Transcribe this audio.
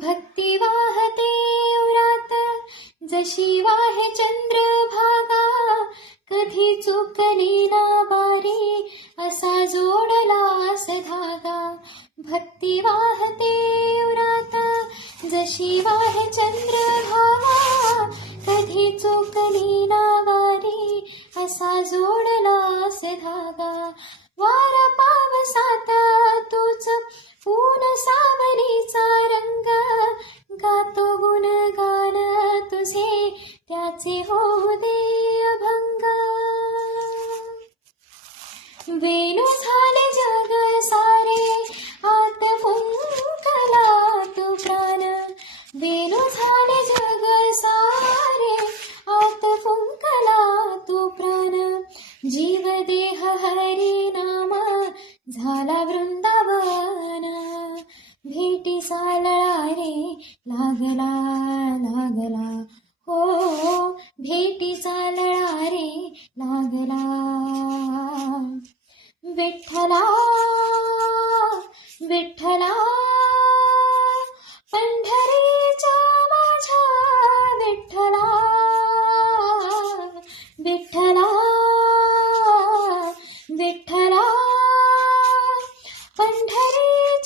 भक्ती वाहते उरात जशी वाहे चंद्रभागा, कधी चुकली ना बारी असा जोडलास धागा. भक्ती वाहते उरात जशी वाहे चंद्रभागा, कधी चुकली ना वारी असा जोडलास धागा. वारा पावसात तूच ऊन सावलीचा रंग, गातो गुणगान तुझे त्याचे होऊ दे अभंग. वेणू झाले जग सारे आत फुंकला तू प्राण. वेणू झाले जग सारे आत फुंकला तू प्राण. जीव देह हरी नाम झाला वृंदावन. भेटी सालळा रे लागला लागला हो, भेटी सालळा रे लागला. विठ्ठला विठ्ठला पंढरीच्या माझ्या विठ्ठला. विठ्ठला